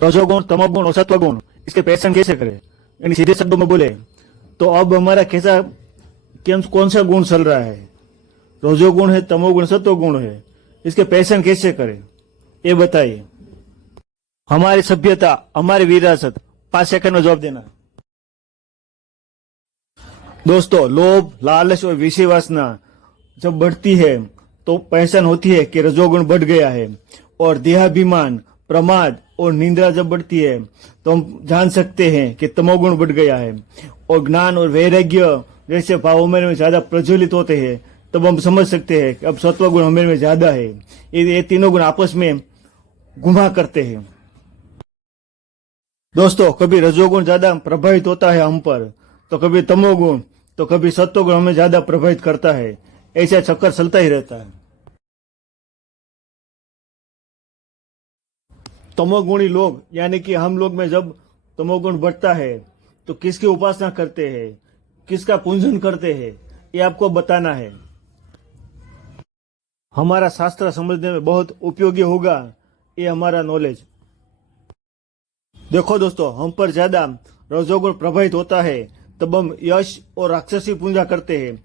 रजोगुण, तमोगुण और सत्वगुण, इसके पहचान कैसे करें, यानी सीधे शब्दों में बोले तो अब हमारा कैसा कौन सा गुण चल रहा है, रजोगुण है, तमोगुण, सत्वगुण है, इसके पहचान कैसे करें ये बताइए। हमारी सभ्यता, हमारी विरासत, 5 सेकंड में जवाब देना। दोस्तों, लोभ, लालच और विषय वासना जब बढ़ती है तो पहचान होती है कि रजोगुण बढ़ गया है, और देहाभिमान, प्रमाद और निंद्रा जब बढ़ती है तो हम जान सकते हैं कि तमोगुण बढ़ गया है, और ज्ञान और वैराग्य जैसे भाव हमारे में ज्यादा प्रज्वलित होते हैं तब हम समझ सकते हैं कि अब सत्वगुण हमारे में ज्यादा है। ये तीनों गुण आपस में घुमा करते हैं। दोस्तों, कभी रजोगुण ज्यादा प्रभावित होता है हम पर, तो कभी तमोगुण, तो कभी सत्वगुण हमें ज्यादा प्रभावित करता है। ऐसा चक्कर चलता ही रहता है। तमोगुणी लोग, यानी कि हम लोग में जब तमोगुण बढ़ता है तो किसकी उपासना करते हैं, किसका पूजन करते हैं, ये आपको बताना है। हमारा शास्त्र समझने में बहुत उपयोगी होगा ये हमारा नॉलेज। देखो दोस्तों, हम पर ज्यादा रजोगुण प्रभावित होता है तब हम यश और राक्षसी पूजा करते हैं।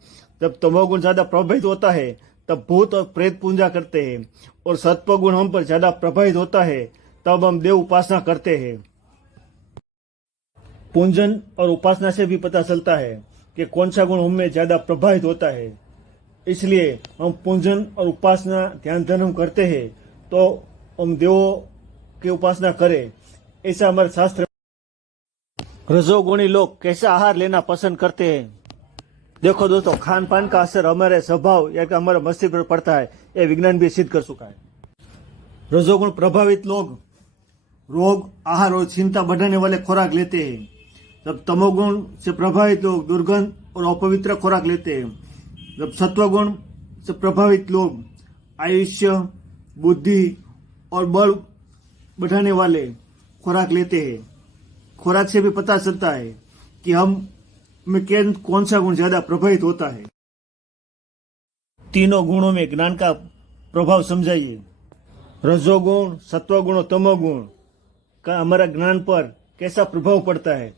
जब तमोगुण ज्यादा प्रभावित होता है तब भूत और प्रेत पूजा करते हैं, और सत्वगुण हम पर ज्यादा प्रभावित होता है तब हम देव उपासना करते हैं। पूजन और उपासना से भी पता चलता है कि कौन सा गुण हमें ज्यादा प्रभावित होता है। इसलिए हम पूजन और उपासना ध्यान धर्म करते हैं तो हम देवों की उपासना करें, ऐसा हमारे शास्त्र। रजोगुणी लोग कैसा आहार लेना पसंद करते हैं। देखो दोस्तों, खान पान का असर हमारे स्वभाव या कि हमारे मस्तिष्क पर पड़ता है, यह विज्ञान भी सिद्ध कर चुका है। रजोगुण प्रभावित लोग रोग, आहार और चिंता बढ़ाने वाले खुराक लेते हैं, जब तमोगुण से प्रभावित लोग दुर्गंध और अपवित्र खुराक लेते हैं। जब सत्वगुण से प्रभावित लोग आयुष्य, बुद्धि और बल बढ़ाने वाले खुराक लेते हैं। खुराक से भी पता चलता है कि हम में कौन सा गुण ज्यादा प्रभावित होता है। तीनों गुणों में ज्ञान का प्रभाव समझाइए। रजोगुण, सत्वगुण और तमोगुण का हमारा ज्ञान पर कैसा प्रभाव पड़ता है,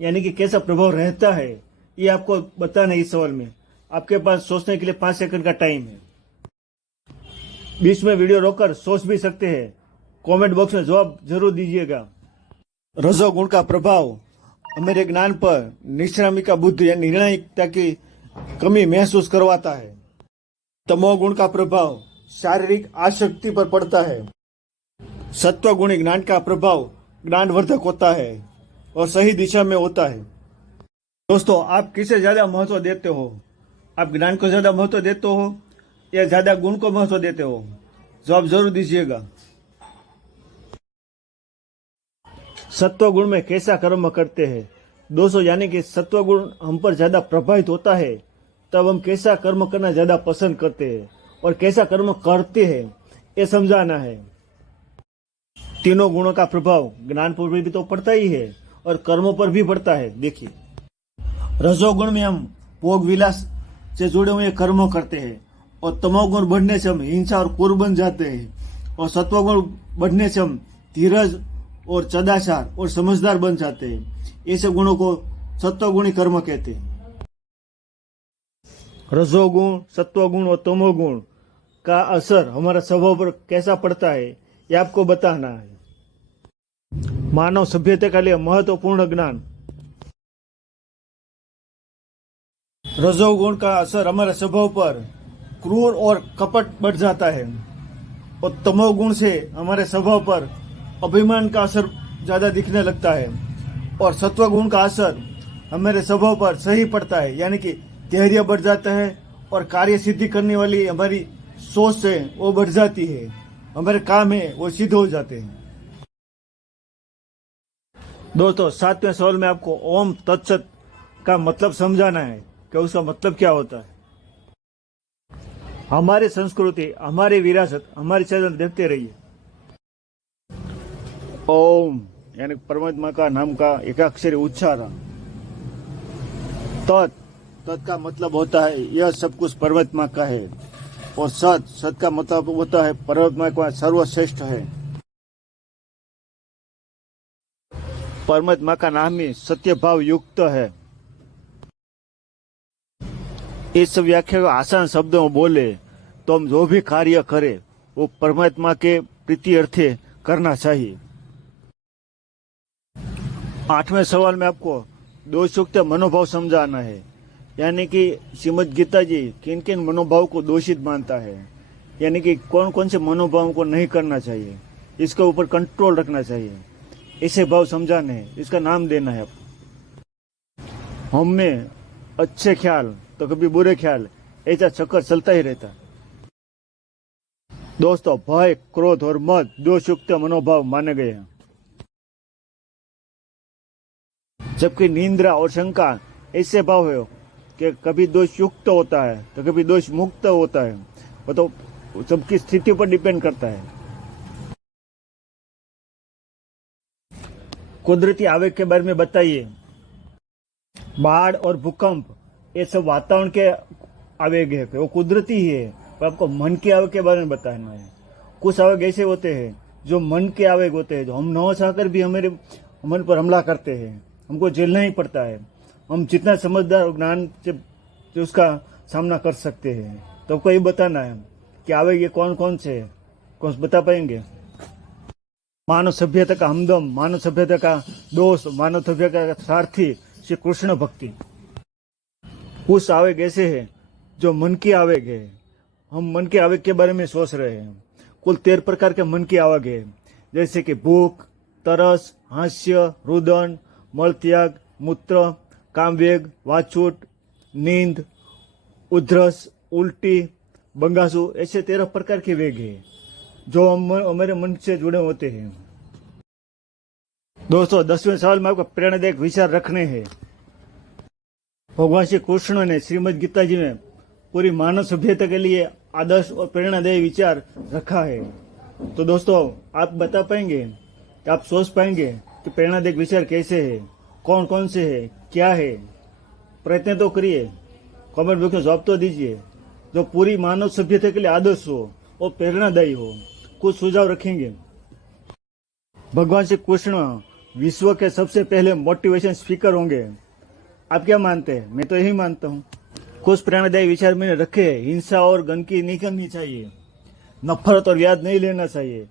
यानी कि कैसा प्रभाव रहता है, ये आपको बताना है। इस सवाल में आपके पास सोचने के लिए 5 सेकंड का टाइम है। बीच में वीडियो रोककर सोच भी सकते हैं। कमेंट बॉक्स में जवाब जरूर दीजिएगा। रजोगुण का प्रभाव हमारे ज्ञान पर निश्रामी का बुद्धि या निर्णायकता की कमी महसूस करवाता है। तमोगुण का प्रभाव शारीरिक आसक्ति पर पड़ता है। सत्वगुणी ज्ञान का प्रभाव ज्ञानवर्धक होता है और सही दिशा में होता है। दोस्तों, आप किसे ज्यादा महत्व देते हो? आप ज्ञान को ज्यादा महत्व देते हो या ज्यादा गुण को महत्व देते हो? जवाब जरूर दीजिएगा। सत्वगुण में कैसा कर्म करते हैं? दोस्तों, यानी कि सत्वगुण हम पर ज्यादा प्रभावित होता है तब हम कैसा कर्म करना ज्यादा पसंद करते हैं और कैसा कर्म करते हैं ये समझाना है। तीनों गुणों का प्रभाव ज्ञान पर भी तो पड़ता ही है और कर्मों पर भी पड़ता है। देखिए, रजोगुण में हम भोग विलास से जुड़े हुए कर्म करते हैं, और तमोगुण बढ़ने से हम हिंसा और क्रूर बन जाते हैं, और सत्वगुण बढ़ने से हम धीरज और सदाचार और समझदार बन जाते हैं। ऐसे गुणों को सत्वगुणी कर्म कहते हैं। रजोगुण, सत्वगुण और तमोगुण का असर हमारा स्वभाव पर कैसा पड़ता है ये आपको बताना है। मानव सभ्यता के लिए महत्वपूर्ण ज्ञान। रजोगुण का असर हमारे स्वभाव पर क्रूर और कपट बढ़ जाता है, और तमोगुण से हमारे स्वभाव पर अभिमान का असर ज्यादा दिखने लगता है, और सत्वगुण का असर हमारे स्वभाव पर सही पड़ता है, यानी कि धैर्य बढ़ जाता है और कार्य सिद्धि करने वाली हमारी सोच है वो बढ़ जाती है, हमारे काम है वो सिद्ध हो जाते हैं। दोस्तों, 7वें सवाल में आपको ओम तत्सत का मतलब समझाना है कि उसका मतलब क्या होता है। हमारी संस्कृति, हमारी विरासत, हमारी चैनल देखते रहिए। ओम यानी परमात्मा का नाम का एकाक्षरी उच्चारण। तत् का मतलब होता है यह सब कुछ परमात्मा का है, और सत का मतलब होता है परमात्मा का सर्वश्रेष्ठ है। परमात्मा का नाम ही सत्य भाव युक्त है। इस व्याख्या को आसान शब्दों में बोले तो हम जो भी कार्य करें वो परमात्मा के प्रीति अर्थे करना चाहिए। 8वें सवाल में आपको दोषयुक्त मनोभाव समझाना है, यानी कि श्रीमद् गीता जी किन किन मनोभाव को दोषित मानता है, यानी कि कौन कौन से मनोभावों को नहीं करना चाहिए, इसके ऊपर कंट्रोल रखना चाहिए, ऐसे भाव समझाने हैं, इसका नाम देना है। हम में अच्छे ख्याल तो कभी बुरे ख्याल, ऐसा चक्कर चलता ही रहता। दोस्तों, भय, क्रोध और मद दोषयुक्त मनोभाव माने गए हैं, जबकि निंद्रा और शंका ऐसे भाव है कि कभी दोष युक्त होता है तो कभी दोष मुक्त होता है। वो तो सबकी स्थिति पर डिपेंड करता है। कुदरती आवेग के बारे में बताइए। बाढ़ और भूकंप ये सब वातावरण के आवेग है, वो कुदरती ही है, पर आपको मन के आवेग के बारे में बताना है। कुछ आवेग ऐसे होते हैं जो मन के आवेग होते हैं, जो हम न चाहकर भी हमारे मन पर हमला करते हैं, हमको झेलना ही पड़ता है। हम जितना समझदार और ज्ञान से उसका सामना कर सकते हैं। तो आपको ये बताना है कि आवेग ये कौन कौन से है, कुछ बता पाएंगे? मानव सभ्यता का हमदम, मानव सभ्यता का दोस्त, मानव सभ्यता का सारथी श्री कृष्ण भक्ति। कुछ आवेग ऐसे है जो मन की आवेग है, हम मन के आवेग के बारे में सोच रहे हैं। कुल 13 प्रकार के मन की आवेग है, जैसे कि भूख, तरस, हास्य, रुदन, मलत्याग, मूत्र, कामवेग, वाछूट, नींद, उधरस, उल्टी, बंगासु, ऐसे 13 प्रकार के वेग है जो हमारे मन से जुड़े होते हैं। दोस्तों, 10वें सवाल में आपको प्रेरणादायक विचार रखने हैं। भगवान श्री कृष्ण ने श्रीमद् गीता जी में पूरी मानव सभ्यता के लिए आदर्श और प्रेरणादायी विचार रखा है। तो दोस्तों, आप बता पाएंगे कि आप सोच पाएंगे कि प्रेरणादायक विचार कैसे है, कौन कौन से है, क्या है? प्रयत्न तो करिए, कमेंट बॉक्स में जवाब तो दीजिए। जो पूरी मानव सभ्यता के लिए आदर्श हो और प्रेरणादायी हो, कुछ सुझाव रखेंगे। भगवान श्री कृष्ण विश्व के सबसे पहले मोटिवेशन स्पीकर होंगे। आप क्या मानते हैं? मैं तो यही मानता हूँ। कुछ प्रेरणादायी विचार मैंने रखे हैं। हिंसा और गंदगी नहीं करनी चाहिए, नफरत और व्याज नहीं लेना चाहिए,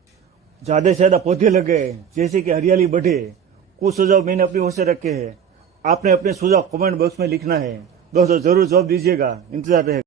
ज्यादा से ज्यादा पौधे लगे जैसे कि हरियाली बढ़े। कुछ सुझाव मैंने अपनी ओर से रखे हैं। आपने अपने सुझाव कमेंट बॉक्स में लिखना है। दोस्तों, जरूर जवाब दीजिएगा, इंतजार रहेगा।